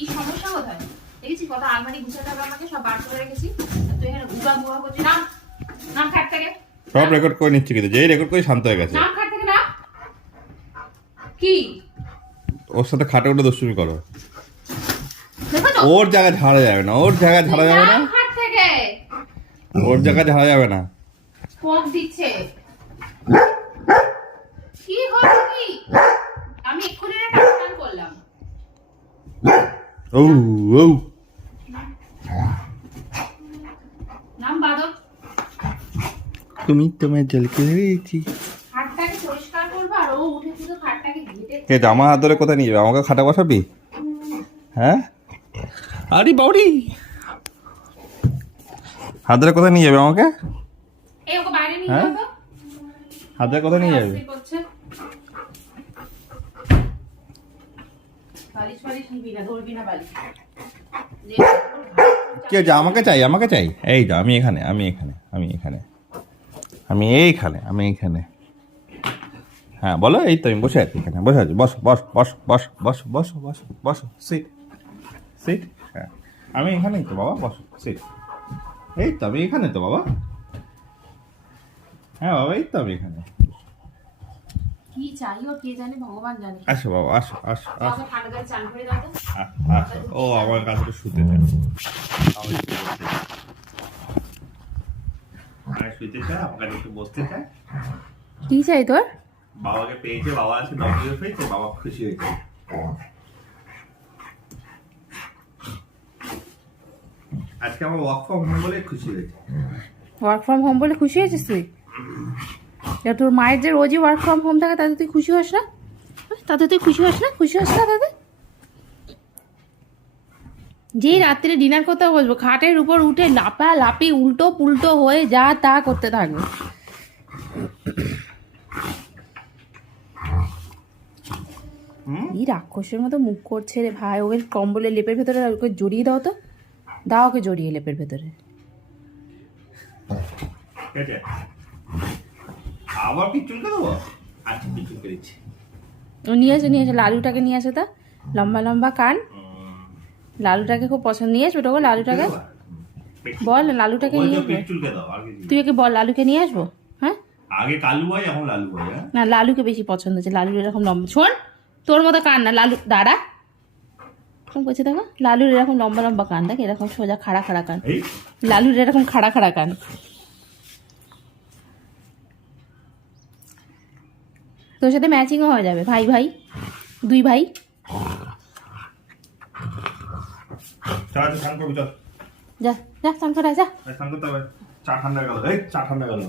কি সমস্যা কোথায়? দেখেছিস কত আলমারি গুছাতে হবে আমাকে, সব বার করে রেখেছি। তুই এখানে উগা বুয়া করছিস। নাম নাম খাট থেকে। সব রেকর্ড করে নিচ্ছে, কিন্তু যেই রেকর্ড করে শান্ত হয়ে গেছে। নাম খাট থেকে না কি ওর সাথে খাটে উঠে দুষ্টুমি করো। দেখো তো ওর জায়গা ঝাড়া যাবে না, ওর জায়গা ঝাড়া যাবে না, নাম খাট থেকে ওর জায়গা ঝাড়া যাবে না। স্পোক দিচ্ছে। কি হলো কি? আমি এক্ষুনি একটা টান করলাম। ও ও নাম বাদক। তুমি তোমার জলকে দিয়েছি। খাটটাকে পরিষ্কার করবো আর ও উঠে শুধু খাটটাকে ঘেটে। কে জামা হাত ধরে কোথায় নিয়ে যাবে? আমাকে খাটে বসাবি? হ্যাঁ, আরে বাউরি হাত ধরে কোথায় নিয়ে যাবে আমাকে? এই ওকে বাইরে নিয়ে হ্যাঁ? যাও তো। হাত ধরে কোথায় নিয়ে যাবে? অস্থির করছে। বালিশ ফালিশ নিবি না, ধরবি না বালিশ। কে যা আমাকে চাই, আমাকে চাই। এই যা, আমি এখানে, আমি এখানে, আমি এখানে, আমি এইখানে, আমি এইখানে। হ্যাঁ বলো, এই তো আমি বসে আছি এখানে, বসে আছি। বস বস বস বস বস বস বস বস সিট সিট। হ্যাঁ আমি এখানেই তো বাবা, বস সিট। এই তো আমি এখানে তো বাবা। হ্যাঁ বাবা, এই তো আমি এখানে। কি চাই ও কে জানে, ভগবান জানে। আসো বাবা, আসো আসো আসো আমাকে ঠান্ডা গায়ে চান করে দাও তো। আসো। ও আমার কাছে তো শুতে চায়, আমি একটু বসতে চাই। আমি শুতে চাই, আমার কাছে একটু বসতে চাই। কি চাই তোর? বাবাকে পেয়েছে, বাবা আছে, নবীও পেয়েছে, বাবা খুশি হয়েছে। আজকে আমার ওয়ার্ক ফ্রম হোম বলে খুশি হয়েছে। ওয়ার্ক ফ্রম হোম বলে খুশি হয়েছিস তুই? এবার তোর মায়ের যে রোজই ওয়ার্ক ফ্রম হোম থাকে তাতে তুই খুশি হোস না? তাতে তুই খুশি হোস না? খুশি হোস না তাতে? যেই রাত্রে ডিনার করতে বসবো খাটের উপর উঠে লাপি উল্টো পুল্টো হয়ে যা তা করতে থাকবে। এই রাক্ষসের মতো মুখ করছে রে ভাই। ওকে কম্বলের লেপের ভেতরে ওকে জড়িয়ে দাও তো। দাও ওকে জড়িয়ে লেপের ভেতরে। আবার কি চুলকে দেবো? আচ্ছা চুলকে দিচ্ছি। ও নিয়ে আসে লালুটাকে নিয়ে আসে তা। লম্বা লম্বা কান। লালুটাকে খুব পছন্দ। নিয়ে আসবে তোকে লালুটাকে। বল লালুটাকে নিয়ে আসবে। তুই ওকে বল লালুকে নিয়ে আসবো। হ্যাঁ আগে কালু হয়, এখন লালু হয়। না লালুকে বেশি পছন্দ হচ্ছে। লালুর এরকম লম্বা, শোন তোর মতো কান না লালু, দাঁড়া এরকম করছে দেখো। লালুর এরকম লম্বা লম্বা কান, দেখ এরকম সোজা খাড়া খাড়া কান। লালুর এরকম খাড়া খাড়া কান। তোর সাথে ম্যাচিংও হয়ে যাবে, ভাই ভাই, দুই ভাই। চল স্নান করবি, চল। যা যা স্নান করে আয়, যা। স্নান করতে হবে, চা ঠান্ডা গেল, এই চা ঠান্ডা গেল।